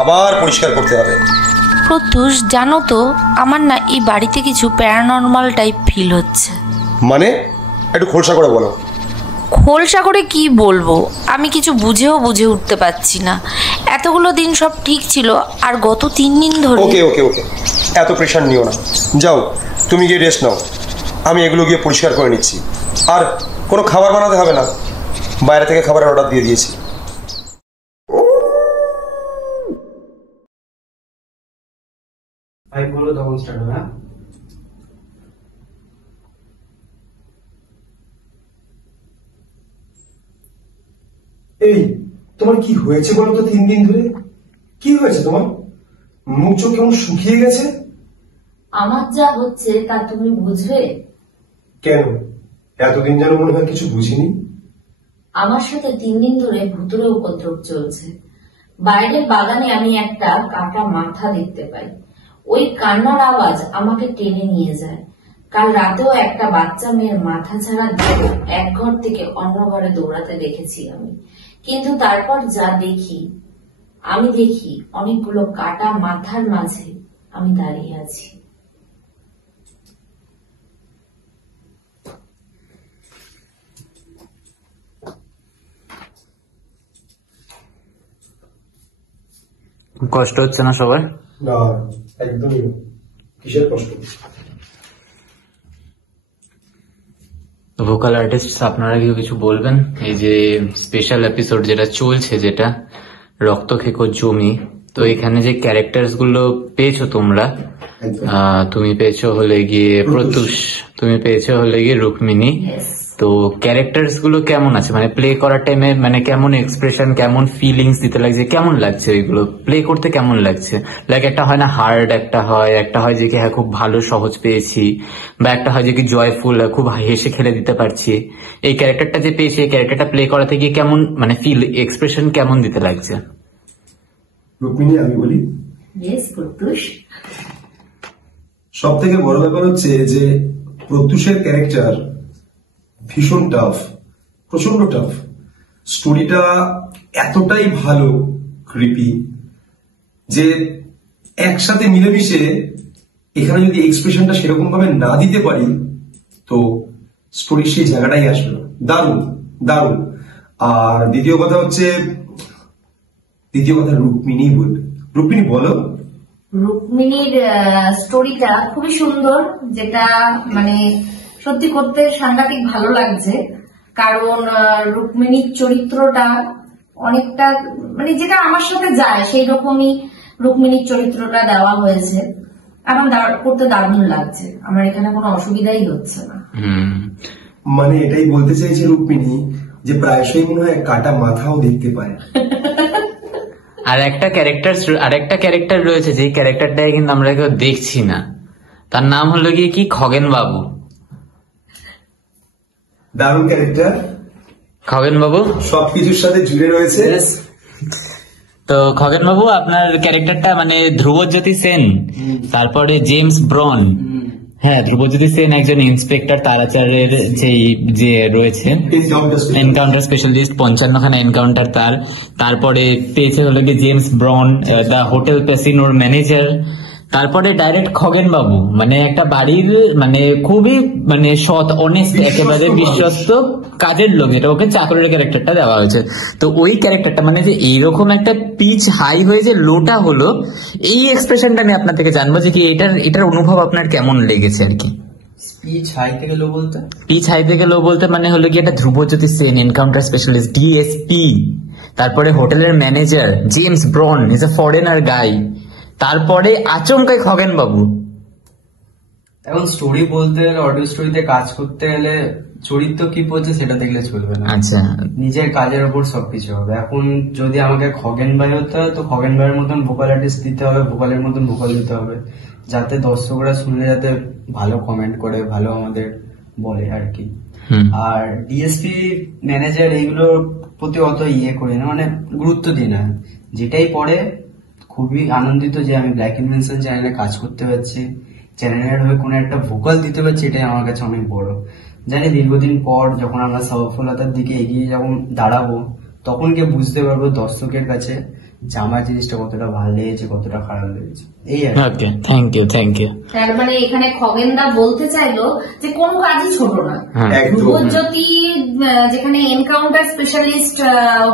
আবার পরিষ্কার করতে হবে। প্রত্যুষ, জানো তো আমার না এই বাড়িতে কিছু প্যারানর্মাল টাইপ ফিল হচ্ছে। মানে একটু খোলসা করে বলো। খোলসা করে কি বলবো, আমি কিছু বুঝে উঠতে পারছি না। এতগুলো দিন সব ঠিক ছিল, আর গত 3 দিন ধরে। ওকে ওকে ওকে, এত প্রেশার নিও না। যাও তুমি গিয়ে রেস্ট নাও, আমি এগুলো গিয়ে পরিষ্কার করে নিচ্ছি। আর কোনো খাবার বানাতে হবে না, বাইরে থেকে খাবারের অর্ডার দিয়ে দিয়েছি। ভাই বলো তখন স্টার্ট হবে। এই তোমার কি হয়েছে বলো তো? 3 দিন ধরে কি হয়েছে তোমার? মুখ চোখ কেমন শুকিয়ে গেছে। আমার যা হচ্ছে তা তুমি বুঝবে? কেন এতদিন যেন মনে হয় কিছু বুঝিনি। আমার সাথে 3 দিন ধরে ভুতুড়ে উপদ্রব চলছে। বাইরের বাগানে আমি একটা কাটা মাথা দেখতে পাই। ওই কান্নার আওয়াজ আমাকে টেনে নিয়ে যায়। কাল রাতেও একটা বাচ্চা মেয়ের মাথা ছাড়া দেহ এক ঘর থেকে অন্য ঘরে দৌড়াতে দেখেছি আমি। কিন্তু তারপর যা দেখি, আমি দেখি অনেকগুলো কাটা মাথার মাঝে আমি দাঁড়িয়ে আছি। কষ্ট হচ্ছে না সবার? না একদমই না। কিসের কষ্ট? ভোকাল আর্টিস্ট আপনারা কি কিছু বলবেন? এই যে স্পেশাল এপিসোড যেটা চলছে, যেটা রক্ত খেকো জমি, তো এখানে যে ক্যারেক্টার্স গুলো পেয়েছো তোমরা, তুমি পেয়েছো হলে গিয়ে প্রত্যুষ, তুমি পেয়েছো হলে গিয়ে রুক্মিণী, তো ক্যারেক্টার্স গুলো কেমন আছে? মানে প্লে করার টাইমে মানে কেমন এক্সপ্রেশন, কেমন ফিলিংস দিতে লাগছে, কেমন লাগছে ওইগুলো প্লে করতে, কেমন লাগছে? লাইক একটা হয় না হার্ড, একটা হয় যে কি হ্যাঁ খুব ভালো সহজ পেয়েছি, বা একটা হয় যে কি জয়ফুল, খুব হেসে খেলে দিতে পারছি। এই ক্যারেক্টারটা যে পেয়েছি, এই ক্যারেক্টারটা প্লে করাতে গিয়ে কেমন মানে ফিল, এক্সপ্রেশন কেমন দিতে লাগছে? রুক্মিণী আমি বলি। সব থেকে বড় ব্যাপার হচ্ছে যে প্রত্যুষের ক্যারেক্টার ভীষণ টাফ, প্রচন্ড টাফ। স্টোরিটা এতটাই ভালো, ক্রিপি, যে একসাথে মিলেমিশে এখানে যদি এক্সপ্রেশনটা সেরকম ভাবে না দিতে পারি তো স্টোরির সেই জায়গাটাই আসবে না। দারুণ দারুণ। আর দ্বিতীয় কথা রুক্মিণী বলবে। রুক্মিণী বলো। রুক্মিণীর স্টোরিটা খুবই সুন্দর, যেটা মানে সত্যি করতে সাংঘাতিক ভালো লাগছে। কারণ রুক্মিণীর চরিত্রটা অনেকটা মানে যেটা আমার সাথে যায় সেই রকমই রুক্মিণীর চরিত্রটা দেওয়া হয়েছে। আমার করতে দারুণ লাগছে, আমার এখানে কোনো অসুবিধাই হচ্ছে না। মানে এটাই বলতে চাইছে রুক্মিণী যে প্রায়শই মনে হয় কাটা মাথাও দেখতে পায়। আর একটা ক্যারেক্টার রয়েছে, যে ক্যারেক্টারটাই কিন্তু আমরা কেউ দেখছি না, তার নাম হলো গিয়ে কি খগেন বাবু। দারুণ ক্যারেক্টার খগেন বাবু, সবকিছুর সাথে জুড়ে রয়েছে। তো খগেন বাবু আপনার ক্যারেক্টারটা মানে ধ্রুবজ্যোতি সেন, তারপরে জেমস ব্রন। হ্যাঁ, ধ্রুবজ্যোতি সেন একজন ইন্সপেক্টর তারাচারের যে রয়েছে এনকাউন্টার স্পেশালিস্ট, 55খানা এনকাউন্টার তার। তারপরে পেয়েছে হলো গিয়ে জেমস ব্রন, দ্য হোটেল প্যাসিনোর ম্যানেজার। তারপরে ডাইরেক্ট খগেন বাবু, মানে একটা বাড়ির মানে খুবই মানে সৎ, অনেস্ট, একেবারে বিশ্বস্ত কাজের লোক, যেটা ওকে চাকরির ক্যারেক্টারটা দেওয়া হয়েছে। তো ওই ক্যারেক্টারটা মানে যে এইরকম একটা পিচ হাই হয়ে যে লোটা হলো, এই এক্সপ্রেশনটা আমি আপনার থেকে জানবো যে কি এটার অনুভব আপনার কেমন লেগেছে আর কি। পিচ হাই থেকে লো বলতে মানে হলো কি একটা Dhrubajyoti Sen, encounter specialist, DSP, তারপরে হোটেলের manager James Bron, is a foreigner guy, তারপরে আচমকাই খগেন বাবু। এখন স্টোরি বলতে গেলে, অডিও স্টোরিতে কাজ করতে গেলে চরিত্র কি পড়ছে সেটা দেখলে চলবে না। আচ্ছা, নিজের কাজের উপর সবকিছু হবে। এখন যদি আমাকে খগেন ভাই হতে হয় তো খগেন ভাইয়ের মতন ভোকাল আর্টিস্ট দিতে হবে, ভোকালের মতন ভোকাল দিতে হবে, যাতে দর্শকরা শুনে যাতে ভালো কমেন্ট করে, ভালো আমাদের বলে আর কি। আর ডিএসপি ম্যানেজার এইগুলোর প্রতি অত করি না, মানে গুরুত্ব দিই না। যেটাই পড়ে খুবই আনন্দিত যে আমি ব্ল্যাক ইনভেনশন চ্যানেলে কাজ করতে পারছি, চ্যানেলের হয়ে কোনো একটা ভোকাল দিতে পারছি, এটাই আমার কাছে অনেক বড়। জানি দীর্ঘদিন পর যখন আমরা সফলতার দিকে এগিয়ে যখন দাঁড়াবো, তখন গিয়ে বুঝতে পারবো দর্শকের কাছে যে আমার জিনিসটা কতটা ভালো লেগেছে কতটা খারাপ লেগেছে এই আর কি। ওকে, থ্যাংক ইউ। তার মানে এখানে খগেনদা বলতে চাইলো যে কোনো কাজই ছোট না। একদম। ধ্রুবজ্যোতি যেখানে এনকাউন্টার স্পেশালিস্ট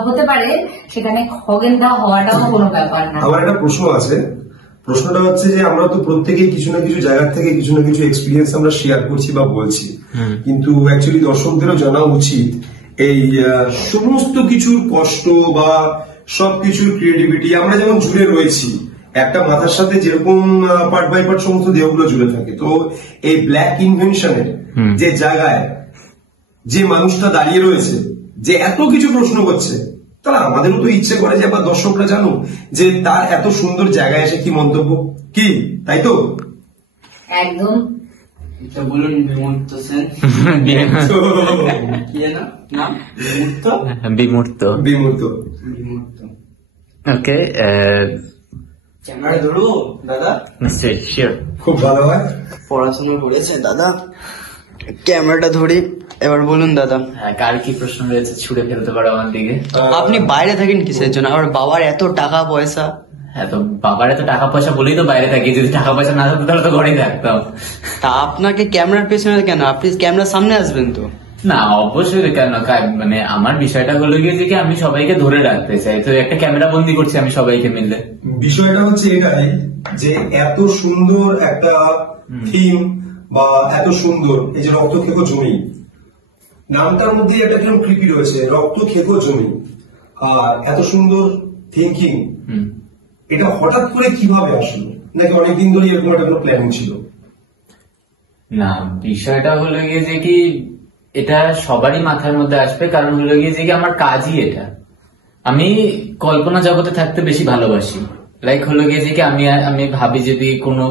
হতে পারে, সেখানে খগেনদা হওয়াটাও কোনো ব্যাপার না। আমার একটা প্রশ্ন আছে, প্রশ্নটা হচ্ছে যে আমরা তো প্রত্যেকেই কিছু না কিছু জায়গা থেকে কিছু না কিছু এক্সপিরিয়েন্স আমরা শেয়ার করছি বা বলছি, কিন্তু অ্যাকচুয়ালি দর্শকদেরও জানা উচিত এই সমস্ত কিছুর কষ্ট বা সবকিছুর ক্রিয়েটিভিটি আমরা যেমন জুড়ে রয়েছি, একটা মাথার সাথে যেরকম পার্ট বাই পার্ট সমস্ত দেহগুলো জুড়ে থাকে, তো এই ব্ল্যাক ইনভেনশনের যে জায়গায় যে মানুষটা দাঁড়িয়ে রয়েছে, যে এত কিছু প্রশ্ন করছে, তাহলে আমাদেরও তো ইচ্ছে করে যে আবার দর্শকরা জানুক যে তার এত সুন্দর জায়গায় এসে কি মন্তব্য, কি তাই তো? একদম। তো বলুন বিমূর্ত সেন কি না নাম বিমূর্ত। বিমূর্ত। ওকে, ক্যামেরা ধরবো দাদা? নিশ্চয়ই, শিওর। খুব ভালো হয়। পড়াশোনা করেছে দাদা, ক্যামেরাটা ধরি। এবার বলুন দাদা, হ্যাঁ, কার কি প্রশ্ন রয়েছে ছুড়ে ফেলতে পারো আমার দিকে। আপনি বাইরে থাকেন কিসের জন্য? আমার বাবার এত টাকা পয়সা। হ্যাঁ, তো বাবার এত টাকা পয়সা বলেই তো বাইরে থাকি, যদি টাকা পয়সা না থাকতো তাহলে তো ঘরেই থাকতাম। তা আপনাকে ক্যামেরার পেছনে কেন? আপনি ক্যামেরার সামনে আসবেন তো। না, অবশ্যই কেন, মানে আমার বিষয়টা হলো গিয়ে যে কি আমি সবাইকে ধরে রাখতে চাই, তো একটা ক্যামেরা বন্দি করছি আমি সবাইকে মিলে। বিষয়টা হচ্ছে এটাই যে এত সুন্দর একটা থিম বা এত সুন্দর এই যে রক্ত খেকো জমি, নামটার মধ্যে একটা কিরকম কৃপি রয়েছে, রক্ত খেকো জমি, আর এত সুন্দর থিঙ্কিং, এটা হঠাৎ করে কিভাবে আসলো, নাকি অনেকদিন ধরে এরকম একটা কোনো প্ল্যানিং ছিল? না, বিষয়টা হলো গিয়ে যে কি এটা সবারই মাথার মধ্যে আসবে, কারণ হলো গিয়ে যে কি আমার কাজই এটা। আমি কল্পনা জগতে থাকতে বেশি ভালোবাসি। লাইক হলো গিয়ে যে কি আমি ভাবি যদি কোনো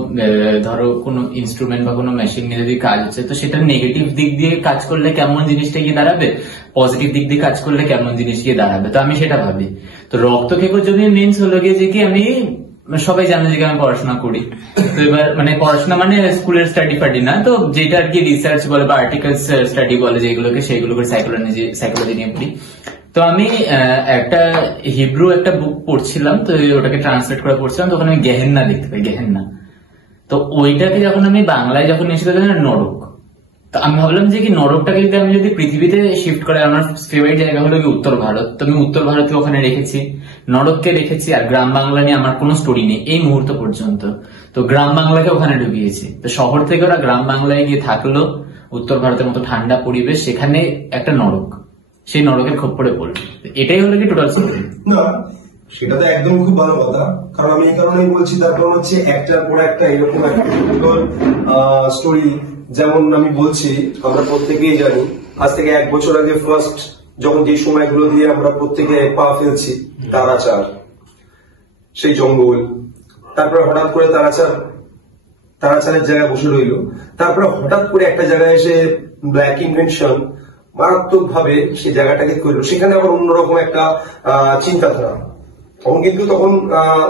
ধরো কোনো ইনস্ট্রুমেন্ট বা কোনো মেশিন নিয়ে যদি কাজ হচ্ছে, তো সেটা নেগেটিভ দিক দিয়ে কাজ করলে কেমন জিনিসটা গিয়ে দাঁড়াবে, পজিটিভ দিক দিয়ে কাজ করলে কেমন জিনিস গিয়ে দাঁড়াবে, তো আমি সেটা ভাবি। তো রক্ত খেকো জমি মিনস হলো গিয়ে যে কি আমি সবাই জানে যে আমি পড়াশোনা করি, তো এবার মানে পড়াশোনা মানে স্কুলের স্টাডি ফাডি না, তো যেটা আর কি রিসার্চ বলে বা আর্টিকেলস স্টাডি বলে যেগুলোকে, সেইগুলো করে সাইকোলজি নিয়ে পড়ি। তো আমি একটা হিব্রু একটা বুক পড়ছিলাম, তো ওটাকে ট্রান্সলেট করে পড়ছিলাম, তো ওখানে আমি গেহেন্না দেখতে পাই, গেহেন্না। তো ওইটাকে যখন আমি বাংলায় যখন এসে নরক, তো আমি ভাবলাম যে কি নরকটাকে যদি আমি যদি পৃথিবীতে শিফট করে, আমার ফেভারিট জায়গা হলো কি উত্তর ভারত, তো আমি উত্তর ভারতকে ওখানে রেখেছি, নরককে রেখেছি, আর গ্রাম বাংলা নিয়ে আমার কোনো স্টোরি নেই এই মুহূর্ত পর্যন্ত, তো গ্রাম বাংলাকে ওখানে ঢুকিয়েছি। তো শহর থেকে ওরা গ্রাম বাংলায় গিয়ে থাকলো, উত্তর ভারতের মতো ঠান্ডা পরিবেশ, সেখানে একটা নরক, সেই নরকের খপ্পরে পড়লো। এটাই হলো কি টোটাল স্টোরি। না, সেটা তো একদম খুব ভালো কথা, কারণ আমি এই কারণেই বলছি, তার কারণ হচ্ছে একটার পর একটা এরকম একটা সুন্দর স্টোরি। যেমন আমি বলছি, আমরা প্রত্যেকেই জানি আজ থেকে 1 বছর আগে ফার্স্ট যখন যে সময়গুলো দিয়ে আমরা প্রত্যেকে পা ফেলছি, সেই জঙ্গল, তারপরে হঠাৎ করে তারাচারের জায়গায় বসে রইল, তারপরে হঠাৎ করে একটা জায়গায় এসে ব্ল্যাক ইনভেনশন মারাত্মক ভাবে সেই জায়গাটাকে করলো, সেখানে আবার অন্যরকম একটা চিন্তাধারা। তখন কিন্তু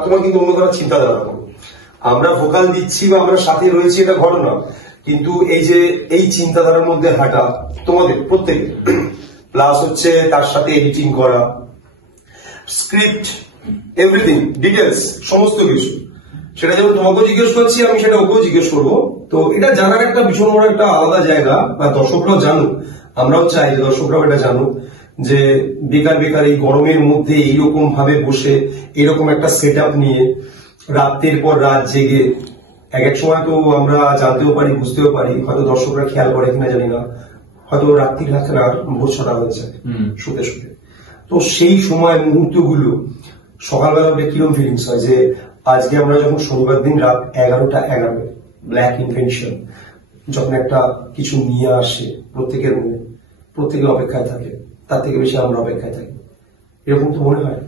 তোমার কিন্তু অন্য ধরনের চিন্তাধারা। আমরা ভোকাল দিচ্ছি বা আমরা সাথে রয়েছি এটা ঘটনা, কিন্তু এই যে এই চিন্তাধারার মধ্যে হাঁটা তোমাদের প্রত্যেকে, প্লাস হচ্ছে তার সাথে এডিটিং করা, স্ক্রিপ্ট, এভরিথিং, ডিটেলস, সমস্ত কিছু, সেটা যেমন তোমাকেও জিজ্ঞেস করছি, আমি সেটা ওকেও জিজ্ঞেস করবো। তো এটা জানার একটা ভীষণ বড় একটা আলাদা জায়গা, বা দর্শকরাও জানুক, আমরাও চাই যে দর্শকরাও এটা জানুক, যে বেকার এই গরমের মধ্যে এইরকম ভাবে বসে এরকম একটা সেট আপ নিয়ে রাতের পর রাত জেগে, এক সময় তো আমরা জানতেও পারি, বুঝতেও পারি, হয়তো দর্শকরা খেয়াল করে কিনা জানি না, হয়তো রাত্রির ভোর ছটা হয়েছে শুতে শুতে। তো সেই সময় মুহূর্তগুলো সকালবেলা উঠে কিরকম ফিলিংস হয় যে আজকে আমরা যখন শনিবার দিন রাত 11টা 11 ব্ল্যাক ইনভেনশন যখন একটা কিছু নিয়ে আসে প্রত্যেকের মনে, প্রত্যেকের অপেক্ষায় থাকে, তার থেকে বেশি আমরা অপেক্ষায় থাকি। এরকম তো মনে হয়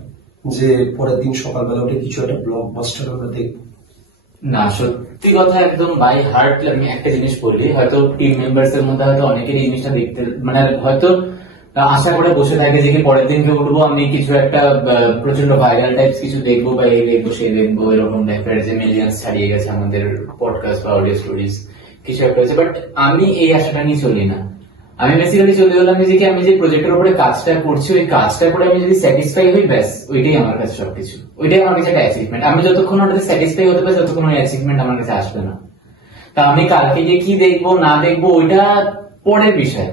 যে পরের দিন সকালবেলা উঠে কিছু একটা ব্লকবাস্টার আমরা দেখবো। না, সত্যি কথা একদম বাই হার্ট আমি একটা জিনিস বলি, হয়তো টিম মেম্বার্স এর মধ্যে হয়তো অনেকেরই এই জিনিসটা দেখতে মানে হয়তো আশা করে বসে থাকে যে পরের দিনকে উঠবো আমি কিছু একটা প্রচন্ড ভাইরাল টাইপস কিছু দেখবো বা এই দেখবো সেই দেখবো, এরকম টাইপের যে মিলিয়ন্স ছাড়িয়ে গেছে আমাদের পডকাস্ট বা অডিও স্টোরিজ কিছু একটা হয়েছে। বাট আমি এই আশাটা নিয়ে চলি না। আমি বেসিক্যালি চলে গেলাম যে কি আমি যে প্রজেক্টের উপরে কাজটা করছি ওই কাজটা করে আমি যদি স্যাটিসফাই হই ব্যাস ওইটাই আমার কাছে সবকিছু, ওইটাই আমার কাছে একটা অ্যাচিভমেন্ট। আমি যতক্ষণ ওটাতে স্যাটিসফাই হতে পারি ততক্ষণ ওই অ্যাচিভমেন্ট আমার কাছে আসবে না। তা আমি কালকে গিয়ে কি দেখবো না দেখবো ওইটা পরের বিষয়।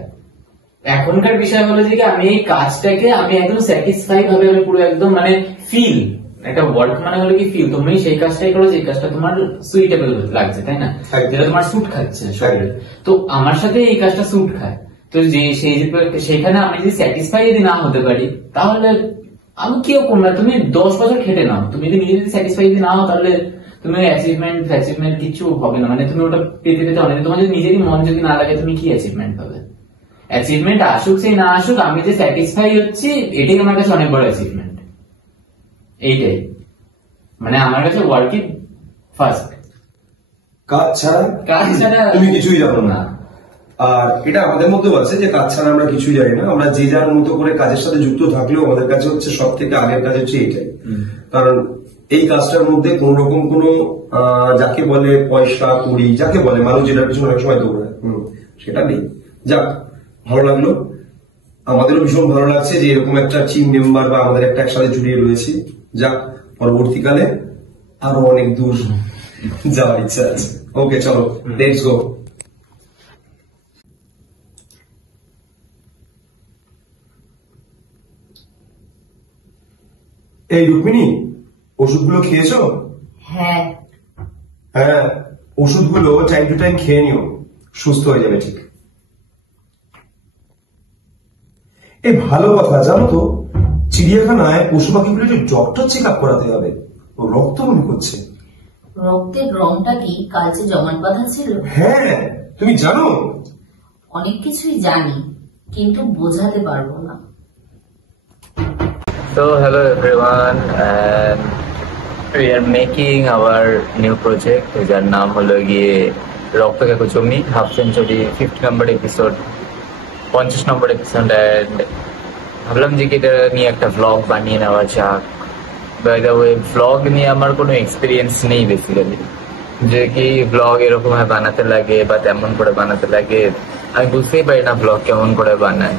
এখনকার বিষয় হলো যে কি আমি এই কাজটাকে আমি একদম স্যাটিসফাই ভাবে আমি পুরো একদম মানে ফিল, একটা ওয়ার্ক মানে হলো কি ফিল, তুমি সেই কাজটাই করো যে কাজটা তোমার সুইটেবল লাগছে, তাই না, যেটা তোমার স্যুট খাচ্ছে শরীরে। তো আমার সাথে এই কাজটা স্যুট খায়, তো যে সেইখানে আমি যদি স্যাটিসফাই যদি না হতে পারি তাহলে আমি কেউ কমবে। তুমি 10 বছর খেটে নাও, তুমি যদি নিজে যদি স্যাটিসফাই যদি না হও তাহলে তুমি অ্যাচিভমেন্ট কিছু হবে না। মানে তুমি ওটা পেতে পেতে অনেক, তোমার যদি নিজেরই মন যদি না লাগে তুমি কি অ্যাচিভমেন্ট পাবে? অ্যাচিভমেন্ট আসুক সেই না আসুক আমি যে স্যাটিসফাই হচ্ছি এটাই আমার কাছে অনেক বড় অ্যাচিভমেন্ট। এইটাই মানে আমার কাছে ওয়ার্কই ফার্স্ট। কাজ ছাড়া তুমি কিছুই জানো না। আর এটা আমাদের মধ্যেও আছে যে কাজ ছাড়া আমরা কিছুই জানি না। আমরা যে যার মতো করে কাজের সাথে যুক্ত থাকলেও আমাদের কাছে হচ্ছে সব থেকে আগের কাজ হচ্ছে এইটাই। কারণ এই কাজটার মধ্যে কোন রকম কোন যাকে বলে পয়সা কুড়ি, যাকে বলে মানুষ যেটার পিছনে অনেক সময় দৌড়ায়, সেটা নেই। যাক, ভালো লাগলো, আমাদেরও ভীষণ ভালো লাগছে যে এরকম একটা টিম মেম্বার বা আমাদের একটা একসাথে জুড়িয়ে রয়েছি। যাক, পরবর্তীকালে আরো অনেক দূর যাওয়ার ইচ্ছা আছে। ওকে, চলো লেটস গো। এই রুক্মিণী, ওষুধগুলো খেয়েছো? হ্যাঁ হ্যাঁ, ওষুধগুলো টাইম টু টাইম খেয়ে নিও, সুস্থ হয়ে যাবে ঠিক। এই ভালো কথা, জানো তো চিড়িয়াখানায় পশু পাখিগুলো একটু ডক্টর চেক আপ করাতে হবে, ও রক্ত মনে করছে। রক্তের রংটা কি কালচে জমাট বাঁধা ছিল? হ্যাঁ, তুমি জানো? অনেক কিছুই জানি কিন্তু বোঝাতে পারবো না। So hello everyone, and we are making our new project যার নাম হলো গিয়ে রক্ত কাকুচুমি, half century 50 number episode, 50 number episode. And ভাবলাম যে এটা নিয়ে একটা ভ্লগ বানিয়ে নেওয়া যাক। বাই দ্য ওয়ে, ভ্লগ নিয়ে আমার কোনো এক্সপিরিয়েন্স নেই বেসিক্যালি, যে কি ভ্লগ এরকম বানাতে লাগে বা তেমন করে বানাতে লাগে আমি বুঝতেই পারি না ভ্লগ কেমন করে বানায়।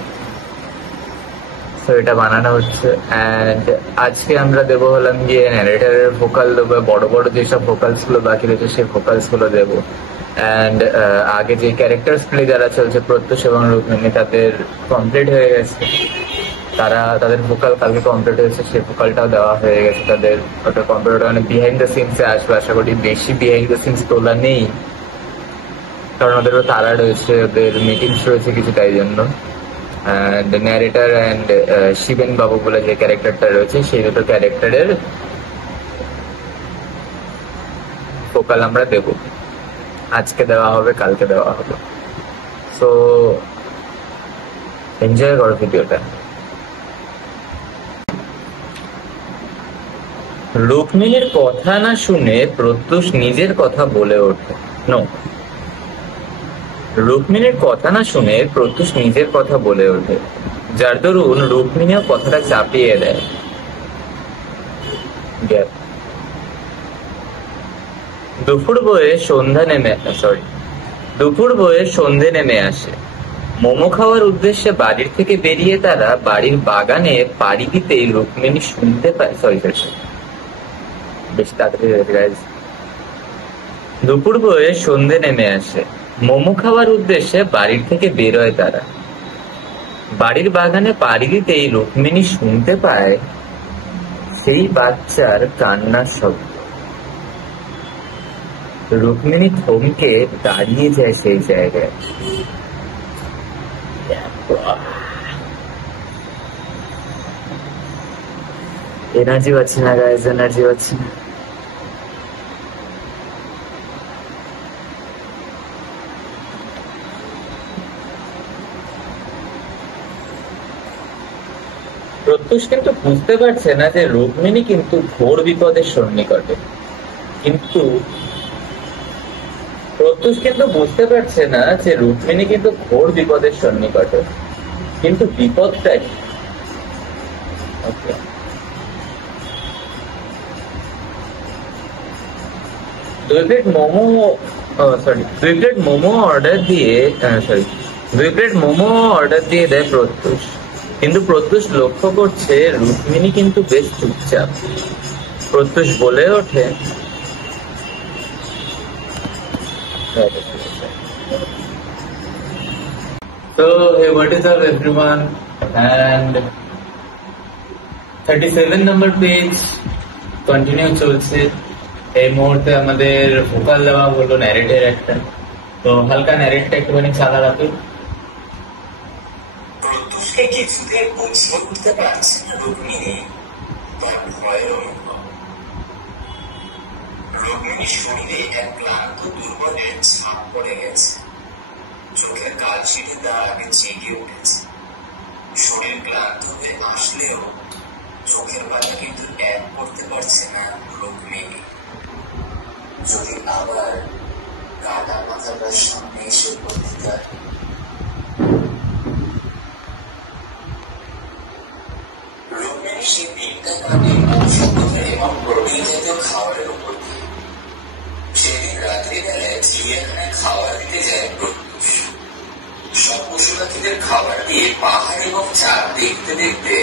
তো এটা বানানো হচ্ছে। অ্যান্ড আজকে আমরা দেবো হলাম গিয়ে ন্যারেটারের ভোকাল দেবো, বড় বড় যেসব ভোকালস গুলো বাকি রয়েছে সেই ভোকালস গুলো দেবো। অ্যান্ড আগে যে ক্যারেক্টার্স প্লে যারা চলছে প্রত্যুষ এবং রুক্মিণী তাদের কমপ্লিট হয়ে গেছে, তাদের ভোকাল কালকে কমপ্লিট হয়েছে, সেই ভোকালটাও দেওয়া হয়ে গেছে তাদের। ওটা কমপ্লিট মানে বিহাইন্ড দ্য সিনসে আসবে, আশা করি বেশি বিহাইন্ড দ্য সিনস তোলা নেই কারণ ওদেরও তারা রয়েছে, ওদের মিটিংস রয়েছে কিছু, তাই জন্য। অ্যান্ড ন্যারেটার অ্যান্ড শিবেন বাবু বলে যে ক্যারেক্টারটা রয়েছে সেই দুটো ক্যারেক্টারের ভোকাল আমরা দেব, আজকে দেওয়া হবে, কালকে দেওয়া হবে। সো এনজয় করো ভিডিওটা। রুক্মিণীর কথা না শুনে প্রত্যুষ নিজের কথা বলে ওঠে। নো, রুক্মিণীর কথা না শুনে প্রত্যুষ নিজের কথা বলে ওঠে, যার দরুন রুক্মিণীও কথাটা চাপিয়ে দেয়। দুপুর বয়ে সন্ধে নেমে আসে। মোমো খাওয়ার উদ্দেশ্যে বাড়ির থেকে বেরিয়ে তারা বাড়ির বাগানে পাড়ি দিতেই রুক্মিণী শুনতে পায়, বেশ তাড়াতাড়ি। দুপুর বয়ে সন্ধে নেমে আসে, মোমো খাওয়ার উদ্দেশ্যে বাড়ির থেকে বেরোয় তারা। বাড়ির বাগানে পাড়ি দিতেই রুক্মিণী শুনতে পায় সেই বাচ্চার কান্নার শব্দ। রুক্মিণী থমকে দাঁড়িয়ে যায় সেই জায়গায়। এনার্জি পাচ্ছি না গাইজ, এনার্জি পাচ্ছি না। প্রত্যুষ কিন্তু বুঝতে পারছে না যে রুক্মিণী কিন্তু ঘোর বিপদের সন্নিকটে, কিন্তু প্রত্যুষ কিন্তু বুঝতে পারছে না যে রুক্মিণী কিন্তু ঘোর বিপদের সন্নিকটে, কিন্তু বিপদটাই দুই প্লেট মোমো অর্ডার দিয়ে 2 প্লেট মোমো অর্ডার দিয়ে দেয় প্রত্যুষ, কিন্তু প্রত্যুষ লক্ষ্য করছে রুক্মিণী কিন্তু বেশ চুপচাপ। প্রত্যুষ বলে ওঠে, So hey, what is up everyone, and 37 number page continue চলছে। এই মুহূর্তে আমাদের ভোকাল দেওয়া হলো ন্যারেটের একটা, তো হালকা ন্যারেটটা একটুখানি চালা রাখো। প্রত্যুষকে কিছুতে বুঝিয়ে উঠতে পারছে না রুক্মিণী তার ভয়ের অনুভব। রুক্মিণীর শরীরে এক ক্লান্ত দুর্বলের ছাপ পড়ে গেছে, চোখের কালশিটে দাগ জেগে উঠেছে। শরীর ক্লান্ত হয়ে আসলেও চোখের পাতা কিন্তু এক করতে পারছে না রুক্মিণী। যদি আবার কাটা মাথাটার সামনে এসে পড়তে পারে। রুক্মিণী সে দিনটা কাটে শুধু এবং প্রোটিন জাতীয় খাবারের উপর দিয়ে। সেদিন রাত্রিবেলায় চিড়িয়াখানায় খাবার দিতে যায় প্রত্যুষ। সব পশু পাখিদের খাবার দিয়ে পাহাড় এবং চাঁদ দেখতে দেখতে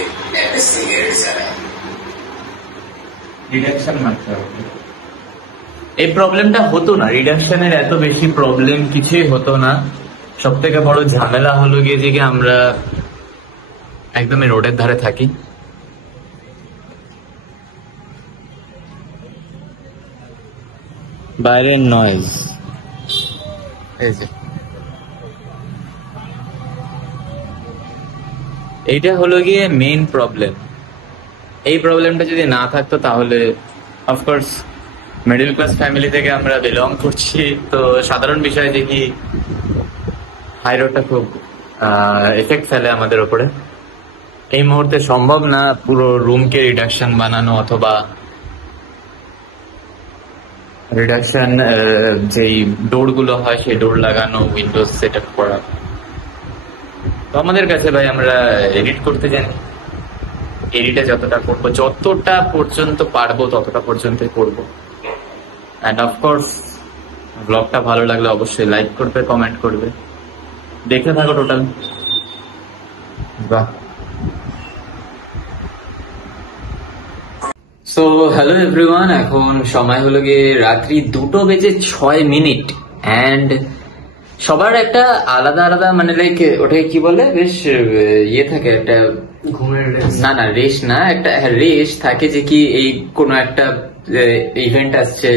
একটা সিগারেট জ্বালায়। রিডাকশন মারতে হবে। এই প্রবলেমটা হতো না, রিডাকশনের এত বেশি প্রবলেম কিছুই হতো না। সব থেকে বড় ঝামেলা হলো গিয়ে যে আমরা একদমই রোডের ধারে থাকি। বাইরের নয়েজ, এইটা হলো গিয়ে মেইন প্রবলেম। এই প্রবলেমটা যদি না থাকতো তাহলে অফকোর্স মিডল ক্লাস ফ্যামিলি থেকে আমরা বিলং করছি, তো সাধারণ বিষয় যে কি হাই রোডটা খুব এফেক্ট ফেলে আমাদের ওপরে। এই মুহূর্তে সম্ভব না পুরো রুমকে রিডাকশন বানানো, অথবা রিডাকশন যেই ডোর গুলো হয় সেই ডোর লাগানো, উইন্ডোজ সেট আপ করা। তো আমাদের কাছে ভাই আমরা এডিট করতে জানি, এডিটে যতটা করবো, যতটা পর্যন্ত পারবো ততটা পর্যন্তই করবো। অ্যান্ড অফকোর্স ব্লগটা ভালো লাগলে অবশ্যই লাইক করবে, কমেন্ট করবে, দেখে থাকো টোটাল। বাহ। সো হ্যালো এভরিওয়ান, এখন সময় হলো গিয়ে রাত্রি 2:06 অ্যান্ড সবার একটা আলাদা আলাদা মানে লাইক ওটাকে কি বলে, বেশ ইয়ে থাকে একটা ঘুমের না রেশ না, একটা রেশ থাকে যে কি এই কোনো একটা ইভেন্ট আসছে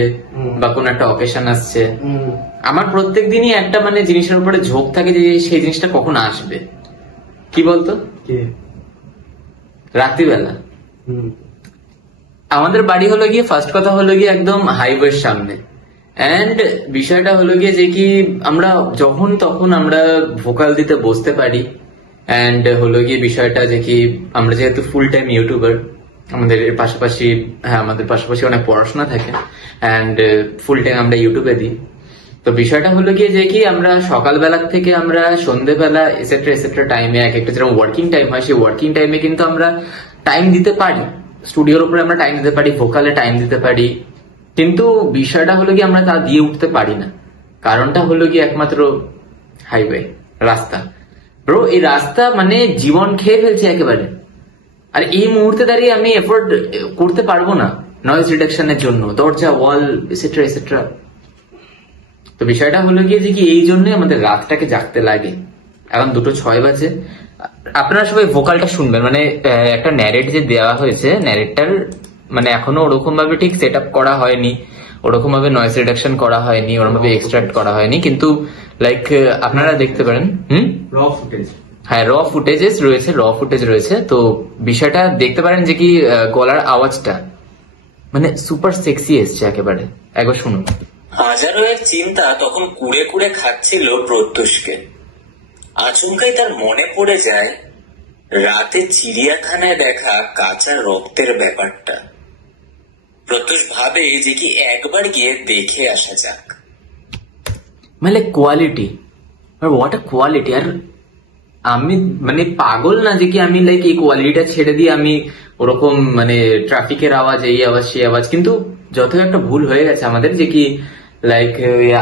বা কোনো একটা অকেশন আসছে। আমার প্রত্যেক দিনই একটা মানে জিনিসের উপরে ঝোঁক থাকে যে সেই জিনিসটা কখন আসবে। কি বলতো, রাত্রিবেলা আমাদের বাড়ি হলো গিয়ে ফার্স্ট কথা হলো গিয়ে একদম হাইওয়ের সামনে। এন্ড বিষয়টা হলো গিয়ে যে কি আমরা যখন তখন আমরা ভোকাল দিতে বসতে পারি। এন্ড হলো গিয়ে বিষয়টা যে কি আমরা যেহেতু ফুল টাইম ইউটিউবার, আমাদের পাশাপাশি আমাদের পাশাপাশি অনেক পড়াশোনা থাকে এন্ড ফুল টাইম আমরা ইউটিউবে দিই। তো বিষয়টা হলো গিয়ে যে কি আমরা সকালবেলা থেকে আমরা সন্ধ্যেবেলা এসেট্রা টাইমে এক একটা যেরকম ওয়ার্কিং টাইম হয়, সেই ওয়ার্কিং টাইমে কিন্তু আমরা টাইম দিতে পারি, স্টুডিওর উপরে আমরা টাইম দিতে পারি, ভোকালে টাইম দিতে পারি। কিন্তু বিষয়টা হলো গিয়ে আমরা তা দিয়ে উঠতে পারি না। কারণটা হলো গিয়ে একমাত্র হাইওয়ে, রাস্তা। ব্রো এই রাস্তা মানে জীবন খেয়ে ফেলছে একেবারে। আর এই মুহূর্তে দাঁড়িয়ে আমি এফোর্ড করতে পারবো না নয়েজ রিডাকশনের জন্য, দরজা, ওয়াল এসেট্রা। তো বিষয়টা হলো গিয়ে যে কি এই জন্যই আমাদের রাতটাকে জাগতে লাগে। এখন 2:06 বাজে। আপনারা সবাই ভোকালটা শুনবেন, মানে একটা ন্যারেট যে দেওয়া হয়েছে, ন্যারেটটার মানে এখনো ওরকম ভাবে ঠিক সেট আপ করা হয়নি, ওরকম ভাবে নয়েজ রিডাকশন করা হয়নি, ওরকম ভাবে এক্সট্রাক্ট করা হয়নি। কিন্তু লাইক আপনারা দেখতে পারেন র ফুটেজ, হ্যাঁ র ফুটেজ রয়েছে। তো বিষয়টা দেখতে পারেন যে কি গলার আওয়াজটা মানে সুপার সেক্সি এসছে একেবারে। একবার শুনুন। হাজারো এক চিন্তা তখন কুড়ে কুড়ে খাচ্ছিল প্রত্যুষকে। আচমকাই তার মনে পড়ে যায় রাতে চিড়িয়াখানায় দেখা কাঁচা রক্তের ব্যাপারটা। প্রত্যুষ ভাবে যে কি একবার গিয়ে দেখে আসা যাক। মানে কোয়ালিটি, হোয়াট আ কোয়ালিটি। আর আমি মানে পাগল না যে কি আমি লাইক এই কোয়ালিটিটা ছেড়ে দিয়ে আমি ওরকম মানে ট্রাফিকের আওয়াজ, এই আওয়াজ, সেই আওয়াজ। কিন্তু যত একটা ভুল হয়ে গেছে আমাদের যে কি লাইক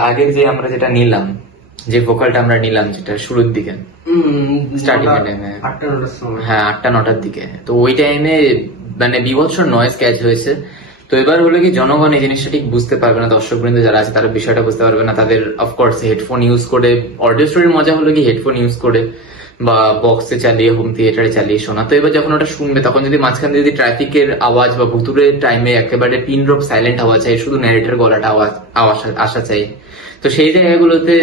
আগের যে আমরা যেটা নিলাম যে ভোকালটা আমরা নিলাম, যেটা শুরুর দিকে স্টার্টিং টাইমে, 8টা-9টার সময়, হ্যাঁ 8টা-9টার দিকে, তো ওই টাইমে মানে বিভৎস নয়েজ ক্যাচ হয়েছে। তো এবার হলো কি জনগণ এই জিনিসটা ঠিক বুঝতে পারবে না, দর্শক বৃন্দ যারা আছে তারা বিষয়টা বুঝতে পারবে না। তাদের অফকোর্স হেডফোন ইউজ করে, অডিও স্টোরির মজা হলো কি হেডফোন ইউজ করে বা বক্সে চালিয়ে, হোম থিয়েটারে চালিয়ে শোনা। তো এবার যখন ওটা শুনবে তখন যদি মাঝখানে যদি ট্রাফিকের আওয়াজ বা ভুতুরের টাইমে একেবারে পিন ড্রপ সাইলেন্ট আওয়াজ চাই, শুধু ন্যারেটর গলাটা আওয়াজ আসা চাই, তো সেই জায়গাগুলোতে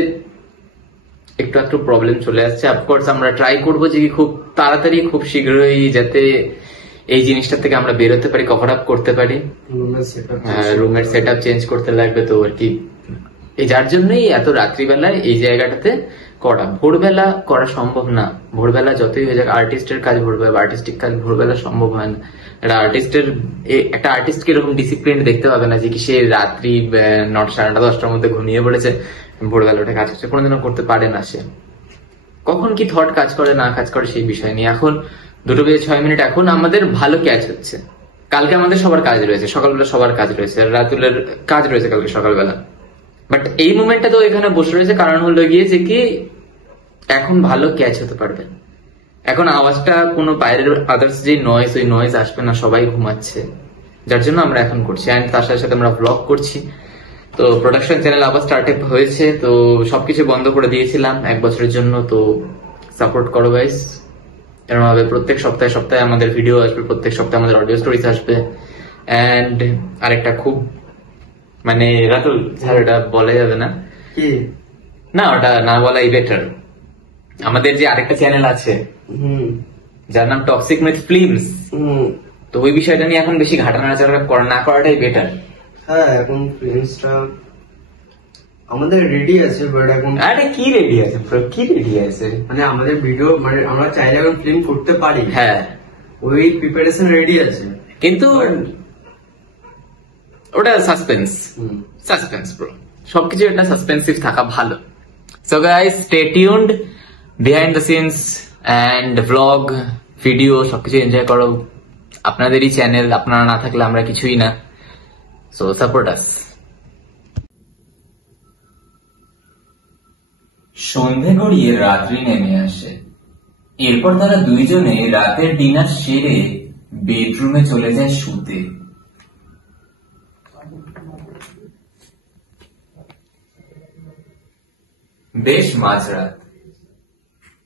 একটু একটু প্রবলেম চলে আসছে। অফকোর্স আমরা ট্রাই করবো যে খুব তাড়াতাড়ি, খুব শীঘ্রই যাতে এই জিনিসটা থেকে আমরা বেরোতে পারি, কভার আপ করতে পারি। রুমের সেট আপ চেঞ্জ করতে লাগবে, তো আর কি এই যার জন্যই এত রাত্রিবেলায় এই জায়গাটাতে করা। ভোরবেলা করা সম্ভব না, ভোরবেলা যতই হয়ে যাক, আর্টিস্টের কাজ ভোরবেলা, আর্টিস্টিক কাজ ভোরবেলা সম্ভব হয় না। একটা আর্টিস্টকে এরকম ডিসিপ্লিন দেখতে পাবে না যে কি সে রাত্রি 9টা, 9:30, 10টার মধ্যে ঘুমিয়ে পড়েছে, ভোরবেলা উঠে কাজ করছে, কোনোদিনও করতে পারে না সে। কখন কি থট কাজ করে না কাজ করে সেই বিষয় নিয়ে। এখন 2:06, এখন আমাদের ভালো ক্যাচ হচ্ছে। কালকে আমাদের সবার কাজ রয়েছে, সকালবেলা সবার কাজ রয়েছে, রাতুলের কাজ রয়েছে কালকে সকালবেলা, বাট এই মুমেন্টটা তো এখানে বসে রয়েছে, কারণ হলো গিয়ে যে কি এখন ভালো ক্যাচ হতে পারবে। এখন আওয়াজটা কোনো বাইরের আদার্স যে নয়েজ, ওই নয়েজ আসবে না, সবাই ঘুমাচ্ছে, যার জন্য আমরা এখন করছি। অ্যান্ড তার সাথে সাথে আমরা ব্লগ করছি। তো প্রোডাকশন চ্যানেল আবার স্টার্ট আপ হয়েছে, তো সবকিছু বন্ধ করে দিয়েছিলাম 1 বছরের জন্য। তো সাপোর্ট করো গাইস, এরকম ভাবে প্রত্যেক সপ্তাহে আমাদের ভিডিও আসবে, প্রত্যেক সপ্তাহে আমাদের অডিও স্টোরিজ আসবে। অ্যান্ড আরেকটা খুব মানে রাতুল স্যার, এটা বলা যাবে না কি না, ওটা না বলাই বেটার। আমাদের যে আরেকটা চ্যানেল আছে যার নাম টক্সিক মিথ ফিল্মস, তো ওই বিষয়টা নিয়ে এখন বেশি ঘাটানাচাড়া না করাটাই বেটার। হ্যাঁ, এখন ফিল্মসটা আমাদের রেডি আছে, বাট এখন আরে কি রেডি আছে ব্রো, কি রেডি আছে মানে আমাদের ভিডিও, মানে আমরা চাইলে এখন ফিল্ম করতে পারি, হ্যাঁ ওই প্রিপারেশন রেডি আছে, কিন্তু ওটা সাসপেন্স ব্রো, সবকিছু একটা সাসপেন্সিভ থাকা ভালো। So guys stay tuned, behind the scenes and vlog video সবকিছু এনজয় করো। আপনাদেরই চ্যানেল, আপনারা না থাকলে আমরা কিছুই না। So support us. সন্ধে গড়িয়ে রাত্রি নেমে আসে। এরপর তারা দুইজনে রাতের ডিনার সেরে বেডরুমে চলে যায় শুতে। বেশ মাঝরাত।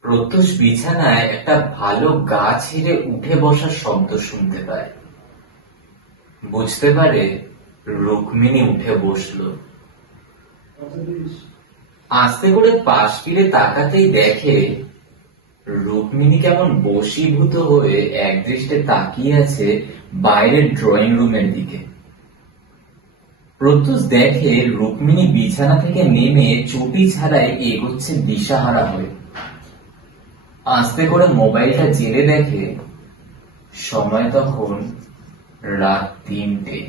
প্রত্যুষ বিছানায় একটা ভালো গা ছেড়ে উঠে বসার শব্দ শুনতে পায়। বুঝতে পারে রুক্মিণী উঠে বসলো। আস্তে করে পাশ ফিরে তাকাতেই দেখে রুক্মিণী কেমন বশীভূত হয়ে একদৃষ্টে তাকিয়ে আছে বাইরের ড্রয়িং রুমের দিকে। প্রত্যুষ দেখে রুক্মিণী বিছানা থেকে নেমে চটি ছাড়াই এগোচ্ছে দিশাহারা হয়ে। আস্তে করে মোবাইলটা জেলে দেখে সময় তখন রাত 3টে।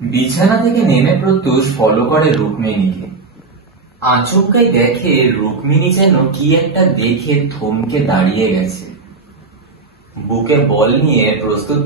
বিছানা থেকে নেমে প্রত্যুষ ফলো করে রুক্মিণীকে। আচমকাই দেখে রুক্মিণী যেন কি একটা দেখে থমকে দাঁড়িয়ে গেছে। বুকে বল নিয়ে প্রস্তুত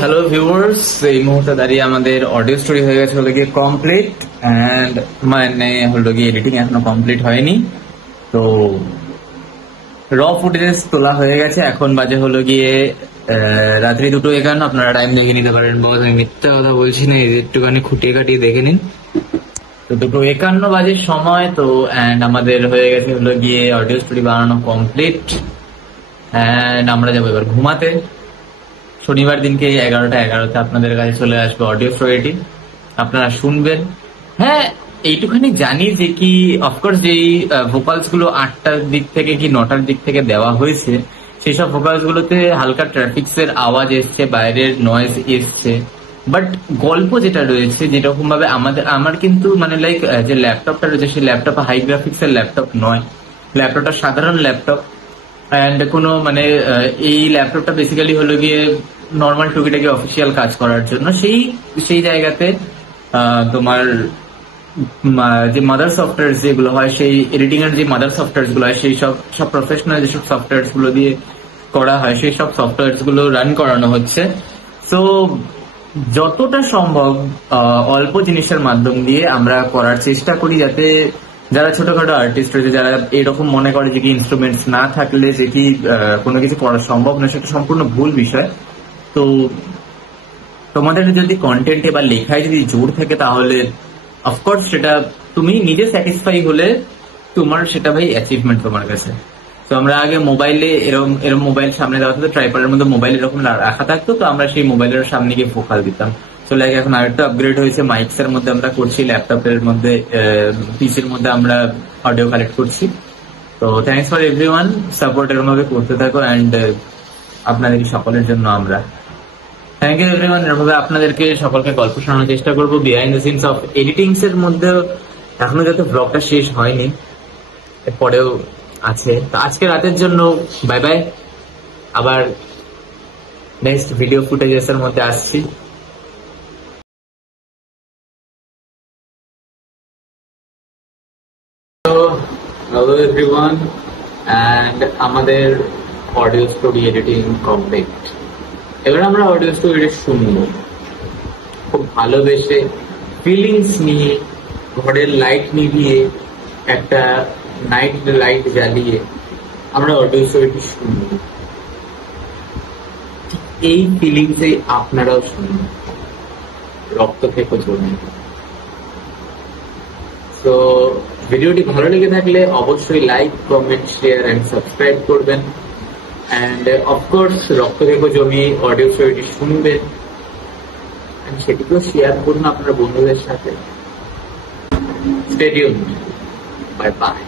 হ্যালো ভিউয়ার্স, এই মুহূর্তে দাঁড়িয়ে আমাদের অডিও স্টোরি হয়ে গেছে হলো গিয়ে কমপ্লিট, এন্ড মানে হলো গিয়ে এডিটিং এখনো কমপ্লিট হয়নি। তো র ফুটেজ তোলা হয়ে গেছে। এখন বাজে হলো গিয়ে রাত্রি 2:51। আপনারা টাইম দেখে নিতে পারেন, বস আমি মিথ্যা কথা বলছি না, একটুখানি খুঁটিয়ে কাটিয়ে দেখে নিন। তো 2:51 বাজে সময়। তো এন্ড আমাদের হয়ে গেছে হলো গিয়ে অডিও স্টোরি বানানো কমপ্লিট, এন্ড আমরা যাবো এবার ঘুমাতে। শনিবার দিনকে 11টা আপনাদের কাছে চলে আসবে অডিও স্টোরিটি, আপনারা শুনবেন। হ্যাঁ, এইটুখানি জানি যে কি অফকোর্স যেই ভোকালস গুলো 8টার দিক থেকে কি 9টার দিক থেকে দেওয়া হয়েছে, সেই সব ভোকালস গুলোতে হালকা ট্রাফিক্স এর আওয়াজ এসছে, বাইরের নয়েজ এসছে, বাট গল্প যেটা রয়েছে যেরকম ভাবে আমার কিন্তু মানে লাইক যে ল্যাপটপটা রয়েছে সেই ল্যাপটপ হাই গ্রাফিক্স এর ল্যাপটপ নয়, ল্যাপটপটা সাধারণ ল্যাপটপ। অ্যান্ড কোনো মানে এই ল্যাপটপটা বেসিক্যালি হলো গিয়ে নর্মাল টুকিটাকি অফিসিয়াল কাজ করার জন্য। সেই জায়গাতে তোমার যে মাদার সফটওয়্যার যেগুলো হয়, সেই এডিটিং এর যে মাদার সফটওয়্যার গুলো হয়, সেই সব প্রফেশনাল যেসব সফটওয়্যার গুলো দিয়ে করা হয়, সেই সব সফটওয়্যার গুলো রান করানো হচ্ছে। তো যতটা সম্ভব অল্প জিনিসের মাধ্যম দিয়ে আমরা করার চেষ্টা করি, যাতে যারা ছোটখাটো আর্টিস্ট রয়েছে, যারা এরকম মনে করে যে কি ইনস্ট্রুমেন্টস না থাকলে যে কি কোনো কিছু করা সম্ভব না, সেটা সম্পূর্ণ ভুল বিষয়। তো তোমাদের যদি কন্টেন্টে বা লেখায় যদি জোর থাকে, তাহলে অফকোর্স সেটা তুমি নিজে স্যাটিসফাই হলে তোমার সেটা ভাই অ্যাচিভমেন্ট তোমার কাছে। তো আমরা আগে মোবাইলে এরকম মোবাইল সামনে দেওয়া হতো, ট্রাইপডের মধ্যে মোবাইল এরকম রাখা থাকতো, তো আমরা সেই মোবাইলের সামনে গিয়ে ফোকাল দিতাম। তো লাইক এখন আরেকটা আপগ্রেড হয়েছে, মাইকস এর মধ্যে আমরা করছি, ল্যাপটপের মধ্যে, পিসির মধ্যে আমরা অডিও কালেক্ট করছি। তো থ্যাংকস ফর এভরিওয়ান, সাপোর্ট এরকম ভাবে করতে থাকো, অ্যান্ড আপনাদের সকলের জন্য আমরা থ্যাংক ইউ এভরিওয়ান। এরভাবে আপনাদেরকে সকলকে গল্প শোনানোর চেষ্টা করবো বিহাইন্ড দ্য সিনস অফ এডিটিংস এর মধ্যে। এখনো যত ব্লগটা শেষ হয়নি, এরপরেও আছে। তো আজকে রাতের জন্য বাই বাই, আবার নেক্সট ভিডিও ফুটেজেস এর মধ্যে আসছি। হ্যালো এভরিওয়ান, অ্যান্ড আমাদের অডিও স্টোরি এডিটিং কমপ্লিট। এবার আমরা অডিও স্টোরি শুনবো খুব ভালোবেসে, ফিলিংস নিয়ে, ঘরের লাইট নিভিয়ে, একটা নাইট লাইট জ্বালিয়ে আমরা অডিও স্টোরিটি শুনবো। এই ফিলিংসে আপনারাও শুনুন, রক্ত থেকে জমে। তো ভিডিওটি ভালো লেগে থাকলে অবশ্যই like, comment, share and subscribe করবেন, এন্ড অফকোর্স রক্ত থেকে জমি অডিও স্টোরিটি শুনবেন, সেটিকেও শেয়ার করুন আপনার বন্ধুদের সাথে। Stay tuned, bye bye.